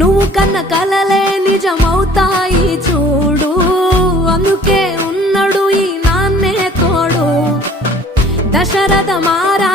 నువ్వు కన్న కలలే నిజమవుతాయి చూడు, అందుకే ఉన్నాడు ఈ నాన్నే తోడు. దశరథ మారా